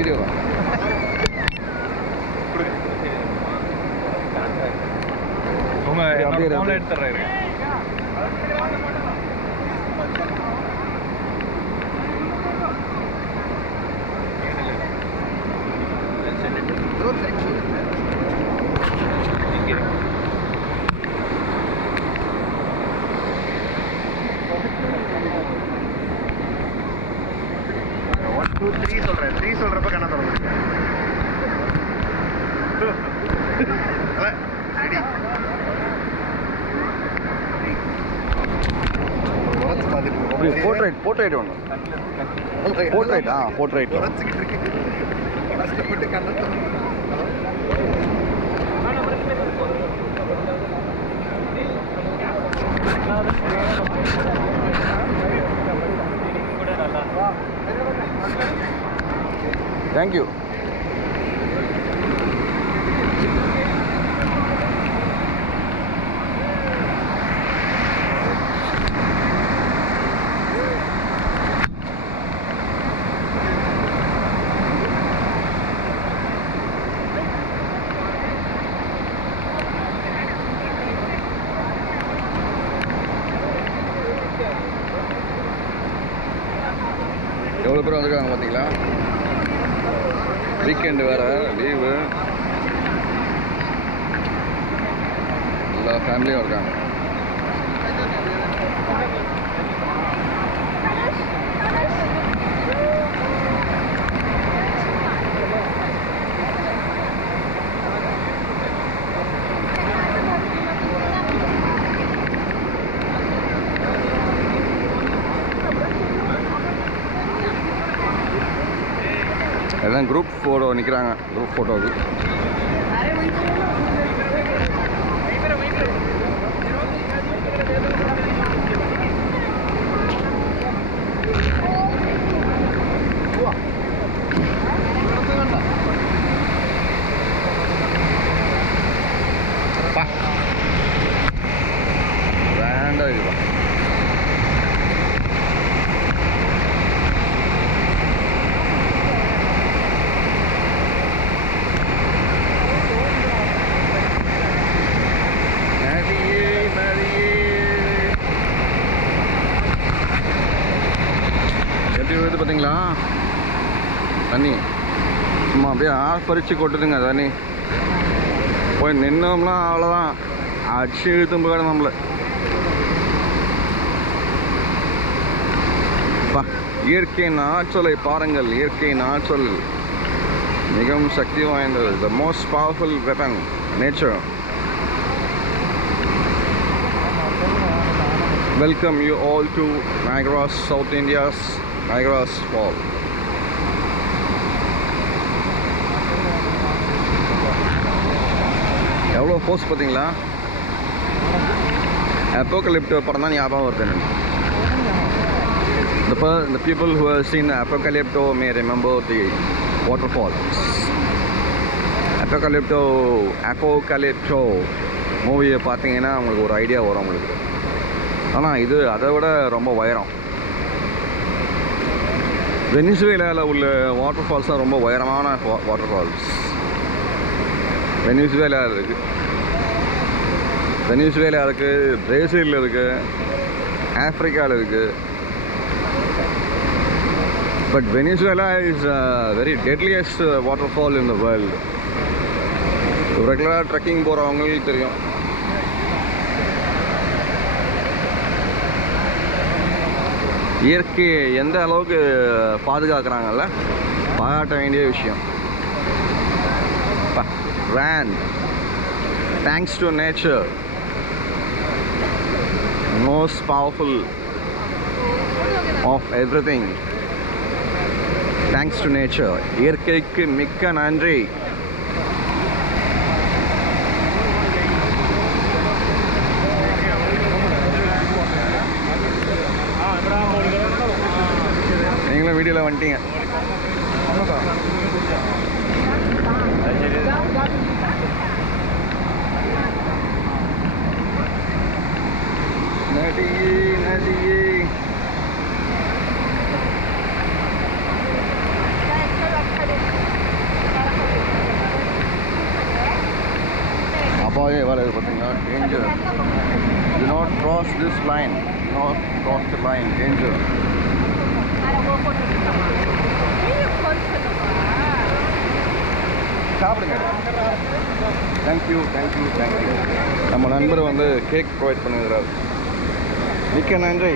Video தான். அப்படியே எடுத்துறாரு. Three சொல்றப்ப கண்ணை திறந்து போர்ட்ரைட் ஒன்று போர்ட்ரைட் போர்ட்ரைட் கஷ்டப்பட்டு கண்ணை தேங்க்யூ. எவ்வளோ பேர் வந்திருக்காங்க பார்த்தீங்களா? வீக்கெண்டு வேறு, லீவு, எல்லா ஃபேமிலியும் இருக்காங்க. எல்லாம் குரூப் ஃபோட்டோ நிற்கிறாங்க. குரூப் ஃபோட்டோவுக்கு வேண்டாம் இதுவா. பார்த்தீங்களா தண்ணி சும்மா அப்படியே ஆர்ப்பரிச்சு கொட்டுதுங்க தண்ணி. போய் நின்னோம்னா அவ்வளோதான், அடிச்சு இழுத்தும் போயிடும் நம்மளை. இயற்கையின் ஆற்றலை பாருங்கள். இயற்கையின் ஆற்றல் மிகவும் சக்தி வாய்ந்தது. The most powerful weapon nature. Welcome you all to Niagara's South India's Niagara's Fall. எவ்வளோ போஸ்ட் பார்த்தீங்களா? அப்போகலிப்டோ படம் தான் ஞாபகம் வருது எனக்கு. The people who have seen Apocalypto may remember the waterfalls. Apocalypto மூவியை பார்த்தீங்கன்னா உங்களுக்கு ஒரு ஐடியா வரும் உங்களுக்கு. ஆனால் இது அதை விட ரொம்ப உயரம். வெனிசுவேலாவில் உள்ள வாட்டர் ஃபால்ஸ் தான் ரொம்ப உயரமான வாட்டர் ஃபால்ஸ். வெனிசுவேலா இருக்குது, பிரேசிலில் இருக்குது, ஆஃப்ரிக்காவில் இருக்குது. But Venezuela is very deadliest water fall in the world. ரெகுலராக ட்ரெக்கிங் போகிறவங்களுக்கு தெரியும். இயற்கையை எந்த அளவுக்கு பாதுகாக்கிறாங்கல்ல, பாராட்ட வேண்டிய விஷயம். Rand, thanks to nature, most powerful of everything. Thanks to nature. இயற்கைக்கு மிக்க நன்றி. நீங்களும் வீடியோவில் வந்துட்டீங்க. நதியே danger. Do not cross this line. Do not cross the line. Danger. சாப்பிடுங்க. Thank you thank you thank you. நம்ம நண்பர் வந்து கேக் ப்ரொவைட் பண்ணுகிறார். மிக்க நன்றி.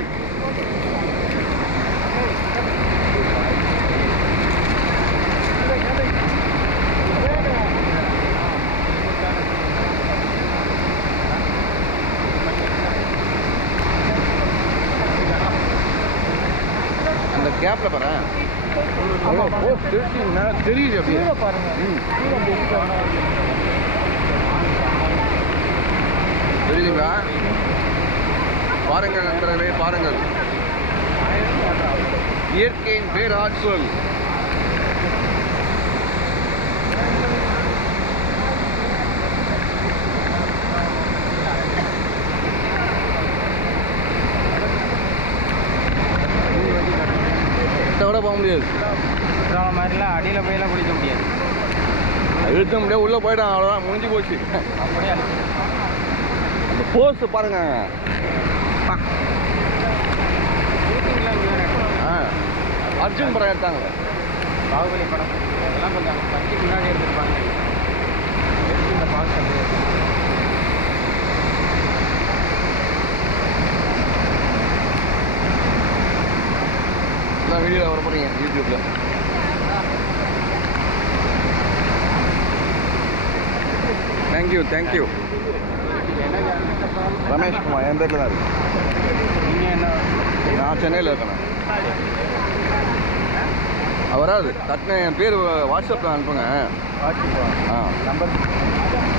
அந்த கேப்ல பாரு. தெரியுது அப்படியே பாருங்க. தெரியுதுங்களா? பாருங்கள் நண்பர்களே, பாருங்கள் இயற்கையின் பேராற்றல். விட போக முடியாது. மாதிரிலாம் அடியில் போயெல்லாம் குளிக்க முடியாது. இழுத்த முடியாது. உள்ளே போயிட்டான், அவ்வளோதான், முடிஞ்சு போச்சு. அப்படியே அந்த போஸ் பாருங்க. அர்ஜுன் படம் எடுத்தாங்க, பாகுபலி படம். அதெல்லாம் கொஞ்சம் பற்றி முன்னாடி எடுத்துருப்பாங்க. எடுத்து இந்த பாஸ் வீடியோவில் வர போகிறீங்க யூடியூப்பில். Thank you thank you. ரமேஷ் குமார் என் பேரில் தான் இருக்கு. நீங்கள் என்ன? நான் சென்னையில் இருக்கேன். வராது. டக்குன்னு என் பேர் வாட்ஸ்அப்பில் அனுப்புங்க. வாட்ஸ்அப் ஆ நம்பர்